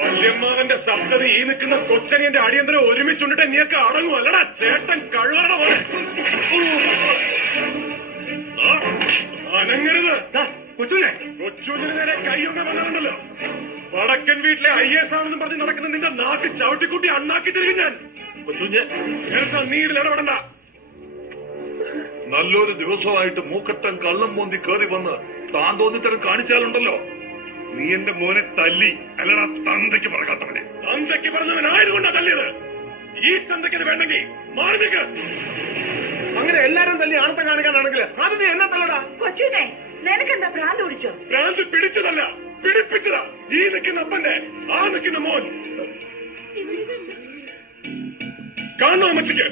വല്യമ്മാവന്റെ സപ്തതി ഈ നിൽക്കുന്ന കൊച്ചനിയന്റെ അടിയന്തരം ഒരുമിച്ചുണ്ടിട്ട് നീയൊക്കെ അടങ്ങുമല്ലടാ ചേട്ടൻ കഴിവറ പോലെ. അനങ്ങരുത്. കൊച്ചുവിന് നേരെ കൈയൊക്കെ വന്നിട്ടുണ്ടല്ലോ. വടക്കൻ വീട്ടിലെ IAS ആണെന്നും പറഞ്ഞ് നടക്കുന്ന നിന്റെ നാട്ടിൽ ചവിട്ടിക്കൂട്ടി അണ്ണാക്കി തരിക ഞാൻ. നീ ഇതിൽ ഇടപെടണ്ട. നല്ലൊരു ദിവസമായിട്ട് മൂക്കറ്റം കള്ളം മോന്തി കേറി വന്ന് താൻ തോന്നിത്തരം കാണിച്ചാലുണ്ടല്ലോ. നീ എന്റെ മോനെ തല്ലി അല്ലടാ തന്തയ്ക്ക് പറക്കാത്തവനെ. തന്തയ്ക്ക് പറഞ്ഞവനായതുകൊണ്ടാ തല്ലിയത്. ഈ തന്തയ്ക്ക് വേണ്ടെങ്കിൽ മാറി നിൽക്ക്. അങ്ങനെ എല്ലാരും തല്ലി ആണത്തം കാണിക്കാനാണെങ്കിൽ അത് നീ എന്നെ തല്ലടാ. കൊച്ചിനെ നിനക്കെന്താ ഭ്രാന്ത് പിടിച്ചോ? ഭ്രാന്ത് പിടിച്ചതല്ല, പിടിപ്പിച്ചതാ. ഈ നിൽക്കുന്ന അപ്പന്റെ ആ നിൽക്കുന്ന മോൻ. കാണോ അമ്മച്ചിക്ക്?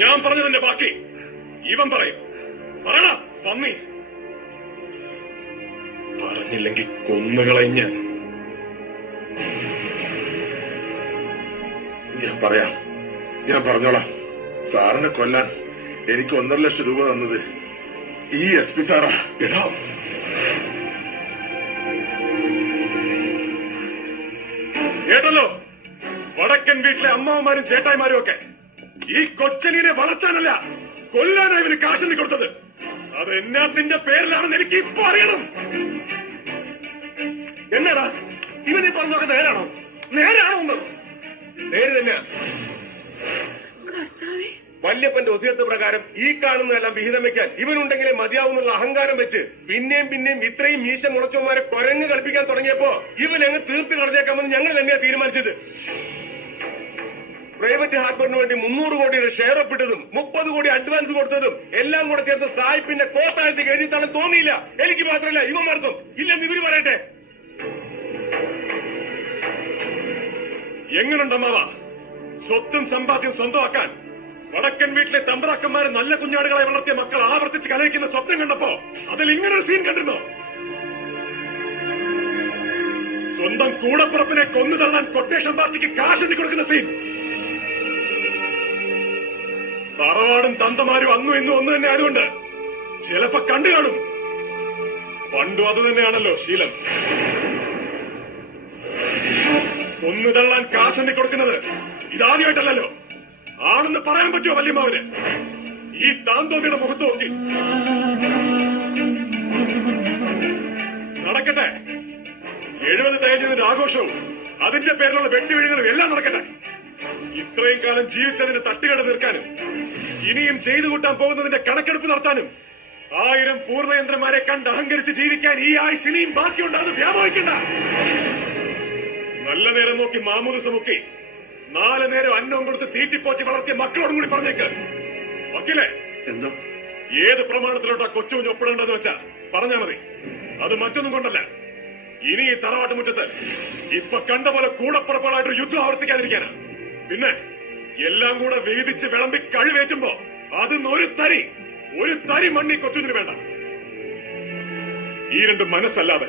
ഞാൻ പറഞ്ഞതിന്റെ ബാക്കി ഇവൻ പറയും. പറയണ പന്നി. പറഞ്ഞില്ലെങ്കിൽ കൊന്നുകളഞ്ഞ ഞാൻ പറഞ്ഞോളാം. സാറിനെ കൊല്ലാൻ എനിക്ക് 1.5 ലക്ഷം രൂപ തന്നത് ഈ SP സാറാ. എടാ കേട്ടല്ലോ, വടക്കൻ വീട്ടിലെ അമ്മാവന്മാരും ചേട്ടായിമാരും ഒക്കെ ഈ കൊച്ചനീനെ വളർത്താനല്ല കൊല്ലാനാണ് ഇവന് കാശിന് കൊടുത്തത്. അത് എന്നാത്തിന്റെ പേരിലാണെന്ന് എനിക്ക് ഇപ്പൊ അറിയണം. എന്നാടാ ഇവനീ പറഞ്ഞൊക്കെ നേരാണോ? നേരാണോ? നേര് തന്നെയാ. വല്യപ്പന്റെ ഒസിയത്ത് പ്രകാരം ഈ കാണുന്നതെല്ലാം വിഹിതം വെക്കാൻ ഇവനുണ്ടെങ്കിലേ മതിയാവുന്നുള്ള അഹങ്കാരം വെച്ച് പിന്നെയും ഇത്രയും മീശ മുളച്ചവന്മാരെ കൊരങ്ങ് കളിപ്പിക്കാൻ തുടങ്ങിയപ്പോ ഇവൻ അങ്ങ് തീർത്ത് കളഞ്ഞേക്കാമെന്ന് ഞങ്ങൾ തന്നെയാ തീരുമാനിച്ചത്. പ്രൈവറ്റ് ഹാർബറിന് വേണ്ടി 300 കോടിയുടെ ഷെയർ ഒപ്പിട്ടതും 30 കോടി അഡ്വാൻസ് കൊടുത്തതും എല്ലാം കൂടെ ചേർത്ത് സായിപ്പിന്റെ കോത്താഴത്തേക്ക് എഴുതി തള്ളാൻ തോന്നിയില്ല. എനിക്ക് മാത്രമല്ല ഇവന്മാർക്കും. ഇല്ലെന്ന് ഇവര് പറയട്ടെ. എങ്ങനുണ്ടമ്മാവ സ്വത്തും സമ്പാദ്യം സ്വന്തമാക്കാൻ വടക്കൻ വീട്ടിലെ തമ്പ്രാക്കന്മാര് നല്ല കുഞ്ഞാടുകളെ വളർത്തിയ മക്കൾ ആവർത്തിച്ച് കലഹിക്കുന്ന സ്വപ്നം കണ്ടപ്പോ അതിൽ ഇങ്ങനൊരു സീൻ കണ്ടിരുന്നോ? സ്വന്തം കൂടപ്പുറപ്പിനെ കൊന്നു തള്ളാൻ കൊട്ടേഷൻ പാർട്ടിക്ക് കാശെണ്ണി കൊടുക്കുന്ന സീൻ. തറവാടും തന്തമാരും അന്നും ഇന്നും ഒന്ന് തന്നെ ആയതുകൊണ്ട് ചിലപ്പോ കണ്ടു കാണും. പണ്ടും അത് തന്നെയാണല്ലോ ശീലം. കൊന്നു തള്ളാൻ കാശെണ്ണി കൊടുക്കുന്നത് ഇതാദ്യമായിട്ടല്ലോ. ആണെന്ന് പറയാൻ പറ്റുമോ വല്യമ്മാവന്? ഈ താന്തോന്നിയുടെ മുഖത്ത് നോക്കി നടക്കട്ടെ. 70 തികഞ്ഞതിന്റെ ആഘോഷവും അതിന്റെ പേരിലുള്ള വെട്ടിവീഴുകളും എല്ലാം നടക്കട്ടെ. ഇത്രയും കാലം ജീവിച്ചതിന്റെ തട്ടുകട തീർക്കാനും ഇനിയും ചെയ്തു കൂട്ടാൻ പോകുന്നതിന്റെ കണക്കെടുപ്പ് നടത്താനും 1000 പൂർണ്ണയന്ത്രന്മാരെ കണ്ട് അഹങ്കരിച്ച് ജീവിക്കാൻ ഈ ആയുസ് ഇനിയും ബാക്കിയുണ്ടാന്ന് വ്യാമോഹിക്കണ്ട. നല്ല നേരം നോക്കി മാമൂദിസ മുക്കി 4 നേരം അന്നവും കൊടുത്ത് തീറ്റിപ്പോറ്റി വളർത്തിയ മക്കളോടും കൂടി പറഞ്ഞേക്ക്. വക്കീലേ, എന്തോ ഏത് പ്രമാണത്തിലോട്ടാ കൊച്ചുകുഞ്ഞ് ഒപ്പിടേണ്ടെന്ന് വെച്ചാ പറഞ്ഞാ മതി. അത് മറ്റൊന്നും കൊണ്ടല്ല, ഇനി ഈ തറവാട്ടുമുറ്റത്ത് ഇപ്പൊ കണ്ട പോലെ കൂടപ്പുറപ്പാടായിട്ടൊരു യുദ്ധം ആവർത്തിക്കാതിരിക്കാനാ. പിന്നെ എല്ലാം കൂടെ വേദിച്ച് വിളമ്പി കഴിവേറ്റുമ്പോ അതിന്ന് ഒരു തരി മണ്ണി കൊച്ചുവിന് വേണ്ട. ഈ രണ്ട് മനസ്സല്ലാതെ